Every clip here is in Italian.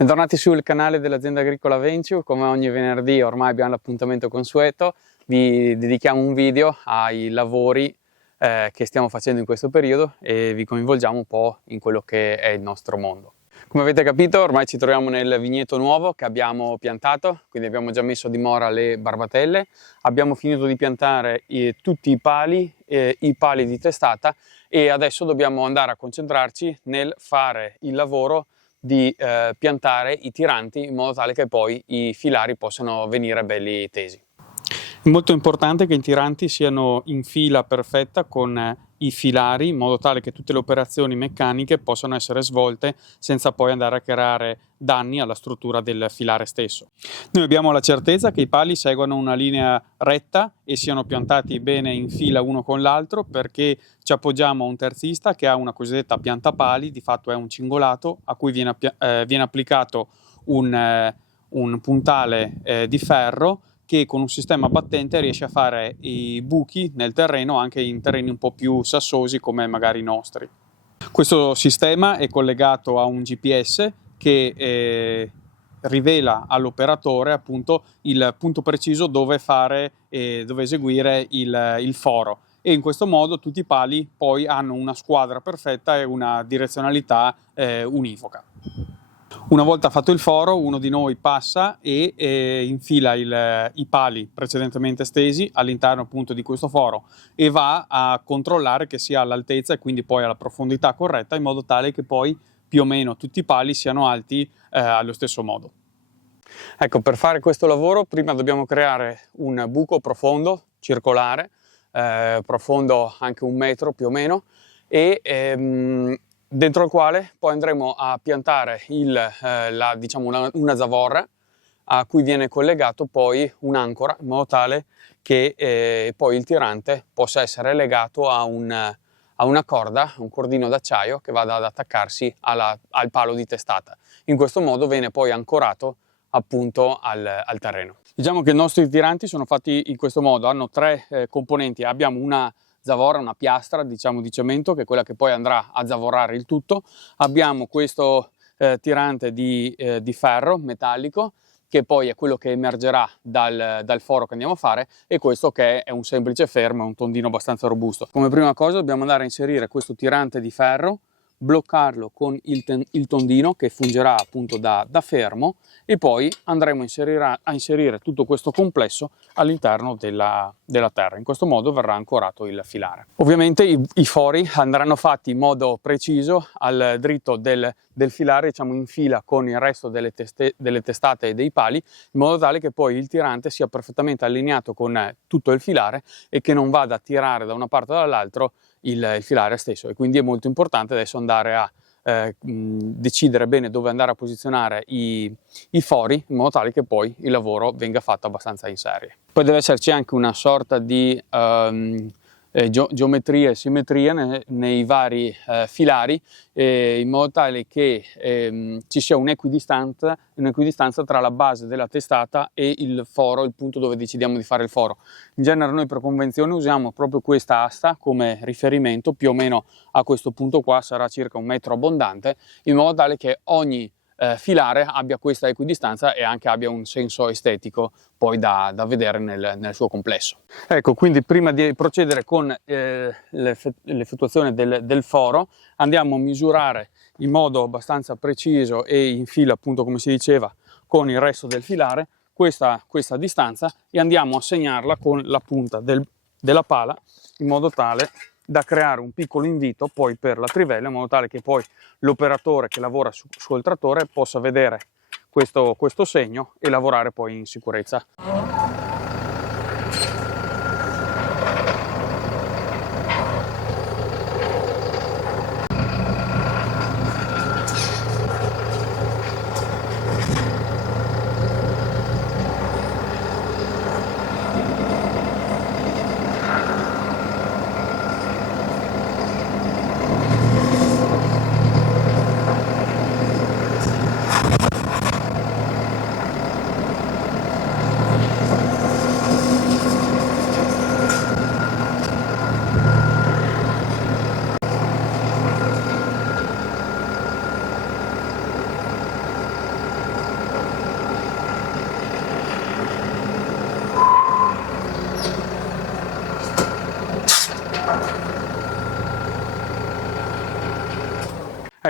Bentornati sul canale dell'azienda agricola Venture. Come ogni venerdì ormai abbiamo l'appuntamento consueto, vi dedichiamo un video ai lavori che stiamo facendo in questo periodo e vi coinvolgiamo un po' in quello che è il nostro mondo. Come avete capito, ormai ci troviamo nel vigneto nuovo che abbiamo piantato, quindi abbiamo già messo a dimora le barbatelle, abbiamo finito di piantare tutti i pali di testata e adesso dobbiamo andare a concentrarci nel fare il lavoro di piantare i tiranti in modo tale che poi i filari possano venire belli tesi. È molto importante che i tiranti siano in fila perfetta con i filari in modo tale che tutte le operazioni meccaniche possano essere svolte senza poi andare a creare danni alla struttura del filare stesso. Noi abbiamo la certezza che i pali seguano una linea retta e siano piantati bene in fila uno con l'altro, perché ci appoggiamo a un terzista che ha una cosiddetta piantapali, di fatto è un cingolato a cui viene applicato un puntale di ferro che con un sistema battente riesce a fare i buchi nel terreno anche in terreni un po' più sassosi come magari i nostri. Questo sistema è collegato a un GPS che rivela all'operatore appunto il punto preciso dove eseguire il foro, e in questo modo tutti i pali poi hanno una squadra perfetta e una direzionalità univoca. Una volta fatto il foro, uno di noi passa e infila i pali precedentemente stesi all'interno appunto di questo foro e va a controllare che sia all'altezza e quindi poi alla profondità corretta, in modo tale che poi più o meno tutti i pali siano alti allo stesso modo. Ecco, per fare questo lavoro prima dobbiamo creare un buco profondo, circolare, profondo anche 1 metro più o meno, e dentro il quale poi andremo a piantare una zavorra a cui viene collegato poi un'ancora, in modo tale che poi il tirante possa essere legato a una corda, un cordino d'acciaio che vada ad attaccarsi al palo di testata. In questo modo viene poi ancorato appunto al terreno. Diciamo che i nostri tiranti sono fatti in questo modo, hanno 3 componenti. Abbiamo una zavorra, una piastra diciamo di cemento, che è quella che poi andrà a zavorrare il tutto. Abbiamo questo tirante di ferro metallico, che poi è quello che emergerà dal foro che andiamo a fare, e questo che è un semplice fermo, è un tondino abbastanza robusto. Come prima cosa dobbiamo andare a inserire questo tirante di ferro, bloccarlo con il tondino che fungerà appunto da fermo, e poi andremo a inserire tutto questo complesso all'interno della terra. In questo modo verrà ancorato il filare. Ovviamente i fori andranno fatti in modo preciso al dritto del filare, diciamo in fila con il resto delle testate e dei pali, in modo tale che poi il tirante sia perfettamente allineato con tutto il filare e che non vada a tirare da una parte o dall'altra il filare stesso. E quindi è molto importante adesso andare a decidere bene dove andare a posizionare i fori, in modo tale che poi il lavoro venga fatto abbastanza in serie. Poi deve esserci anche una sorta di geometria e simmetria nei vari filari, in modo tale che ci sia un'equidistanza tra la base della testata e il foro, il punto dove decidiamo di fare il foro. In genere noi per convenzione usiamo proprio questa asta come riferimento, più o meno a questo punto qua sarà circa 1 metro abbondante, in modo tale che ogni filare abbia questa equidistanza e anche abbia un senso estetico poi da vedere nel suo complesso. Ecco, quindi prima di procedere con l'effettuazione del foro andiamo a misurare in modo abbastanza preciso e in fila, appunto come si diceva, con il resto del filare questa distanza, e andiamo a segnarla con la punta della pala, in modo tale da creare un piccolo invito poi per la trivella, in modo tale che poi l'operatore che lavora sul trattore possa vedere questo segno e lavorare poi in sicurezza.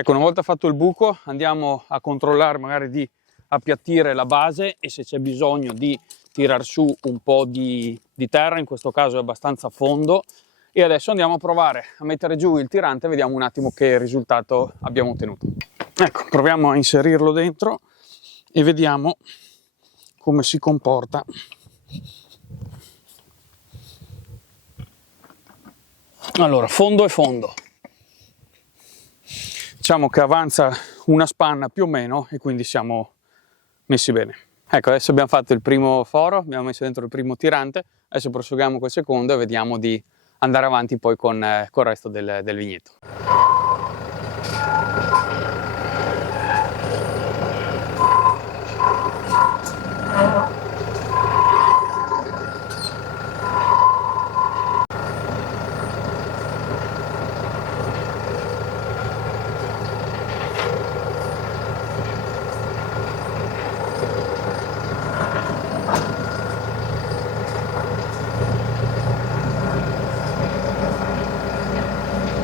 Ecco, una volta fatto il buco andiamo a controllare magari di appiattire la base e se c'è bisogno di tirar su un po' di terra, in questo caso è abbastanza fondo, e adesso andiamo a provare a mettere giù il tirante e vediamo un attimo che risultato abbiamo ottenuto. Ecco, proviamo a inserirlo dentro e vediamo come si comporta. Allora, fondo e fondo. Diciamo che avanza una spanna più o meno e quindi siamo messi bene. Ecco, adesso abbiamo fatto il primo foro, abbiamo messo dentro il primo tirante, adesso proseguiamo col secondo e vediamo di andare avanti poi con il resto del vigneto.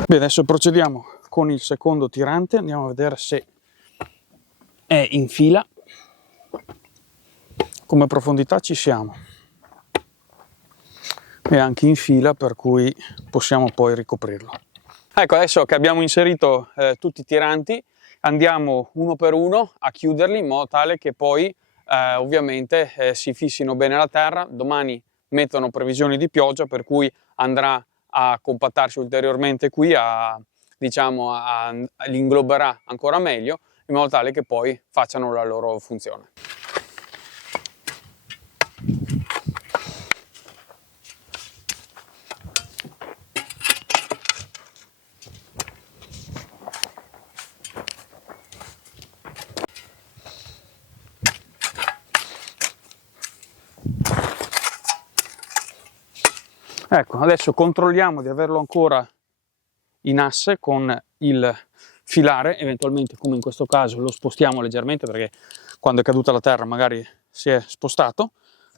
Bene, adesso procediamo con il secondo tirante, andiamo a vedere se è in fila. Come profondità ci siamo, è anche in fila, per cui possiamo poi ricoprirlo. Ecco, adesso che abbiamo inserito tutti i tiranti, andiamo uno per uno a chiuderli in modo tale che poi ovviamente si fissino bene alla terra. Domani mettono previsioni di pioggia, per cui andrà a compattarsi ulteriormente qui, li ingloberà ancora meglio, in modo tale che poi facciano la loro funzione. Ecco, adesso controlliamo di averlo ancora in asse con il filare, eventualmente come in questo caso lo spostiamo leggermente perché quando è caduta la terra magari si è spostato.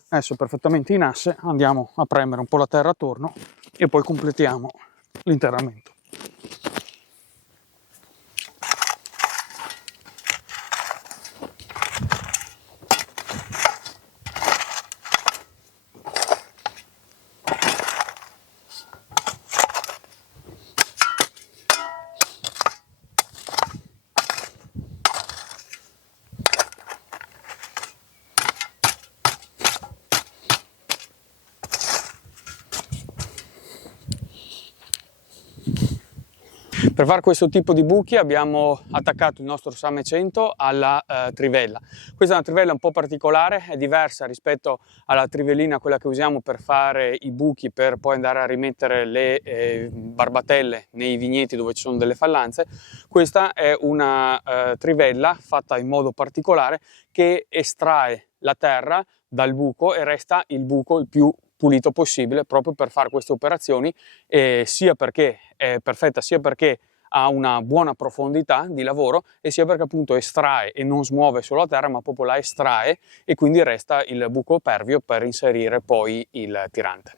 Adesso perfettamente in asse, andiamo a premere un po' la terra attorno e poi completiamo l'interramento. Per fare questo tipo di buchi abbiamo attaccato il nostro Same 100 alla trivella. Questa è una trivella un po' particolare, è diversa rispetto alla trivellina, quella che usiamo per fare i buchi per poi andare a rimettere le barbatelle nei vigneti dove ci sono delle fallanze. Questa è una trivella fatta in modo particolare che estrae la terra dal buco e resta il buco il più pulito possibile, proprio per fare queste operazioni, sia perché è perfetta, sia perché ha una buona profondità di lavoro e sia perché appunto estrae e non smuove solo la terra, ma proprio la estrae e quindi resta il buco pervio per inserire poi il tirante.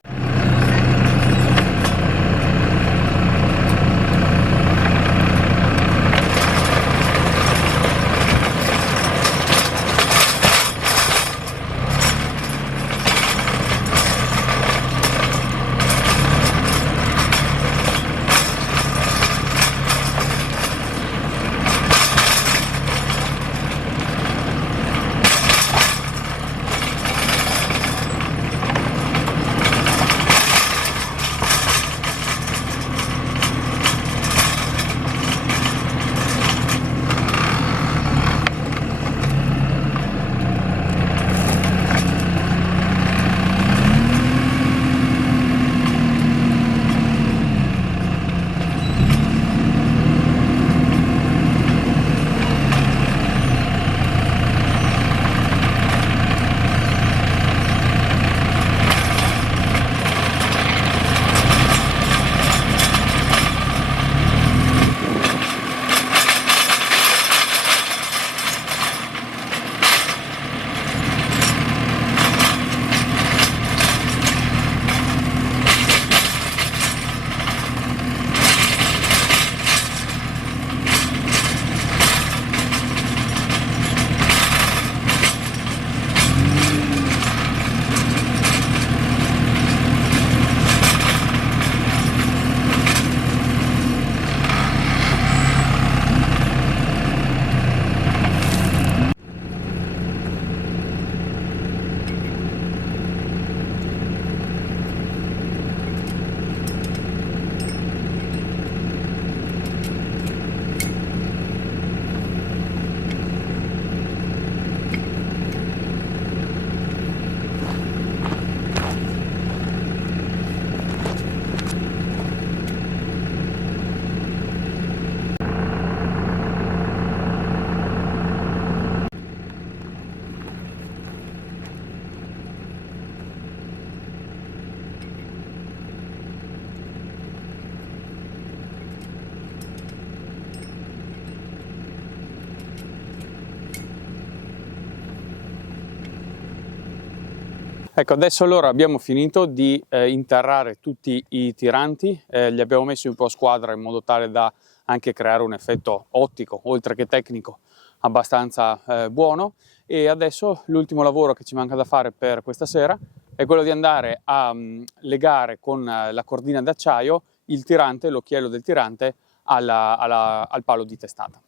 Ecco, adesso allora abbiamo finito di interrare tutti i tiranti, li abbiamo messi un po' a squadra in modo tale da anche creare un effetto ottico, oltre che tecnico, abbastanza buono. E adesso l'ultimo lavoro che ci manca da fare per questa sera è quello di andare a legare con la cordina d'acciaio il tirante, l'occhiello del tirante, al palo di testata.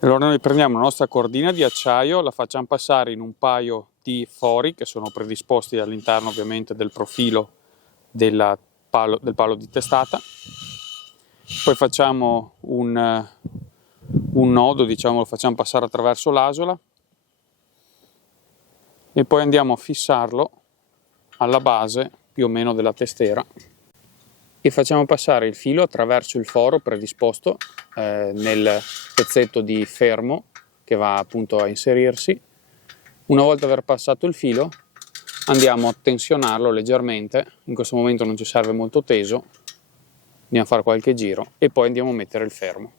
Allora noi prendiamo la nostra cordina di acciaio, la facciamo passare in un paio di fori che sono predisposti all'interno ovviamente del profilo del palo di testata. Poi facciamo un nodo, diciamo, lo facciamo passare attraverso l'asola e poi andiamo a fissarlo alla base più o meno della testera e facciamo passare il filo attraverso il foro predisposto nel pezzetto di fermo che va appunto a inserirsi. Una volta aver passato il filo andiamo a tensionarlo leggermente, in questo momento non ci serve molto teso, andiamo a fare qualche giro e poi andiamo a mettere il fermo.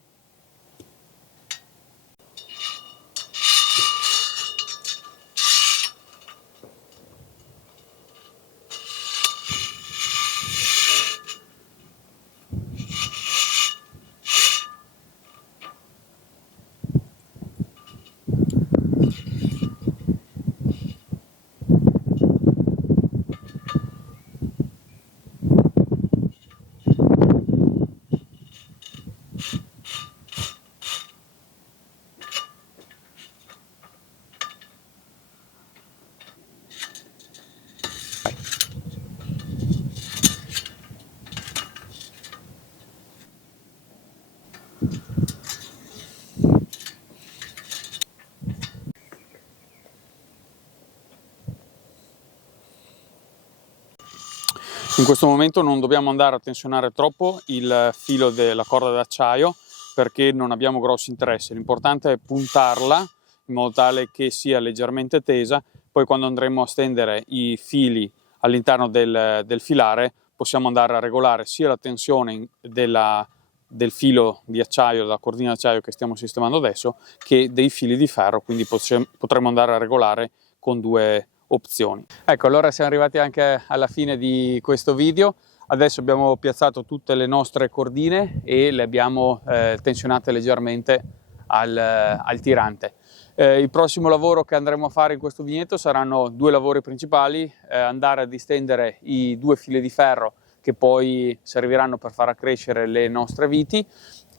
In questo momento non dobbiamo andare a tensionare troppo il filo della corda d'acciaio perché non abbiamo grossi interessi, l'importante è puntarla in modo tale che sia leggermente tesa, poi quando andremo a stendere i fili all'interno del filare possiamo andare a regolare sia la tensione del filo di acciaio, della cordina d'acciaio che stiamo sistemando adesso, che dei fili di ferro, quindi potremo andare a regolare con due opzioni. Ecco, allora siamo arrivati anche alla fine di questo video. Adesso abbiamo piazzato tutte le nostre cordine e le abbiamo tensionate leggermente al tirante. Il prossimo lavoro che andremo a fare in questo vignetto saranno due lavori principali, andare a distendere i due fili di ferro che poi serviranno per far accrescere le nostre viti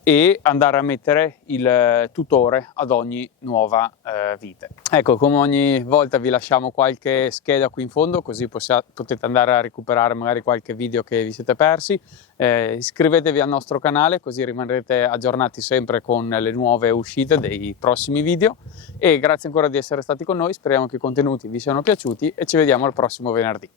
e andare a mettere il tutore ad ogni nuova vite. Ecco, come ogni volta vi lasciamo qualche scheda qui in fondo, così potete andare a recuperare magari qualche video che vi siete persi. Iscrivetevi al nostro canale così rimarrete aggiornati sempre con le nuove uscite dei prossimi video e grazie ancora di essere stati con noi, speriamo che i contenuti vi siano piaciuti e ci vediamo al prossimo venerdì.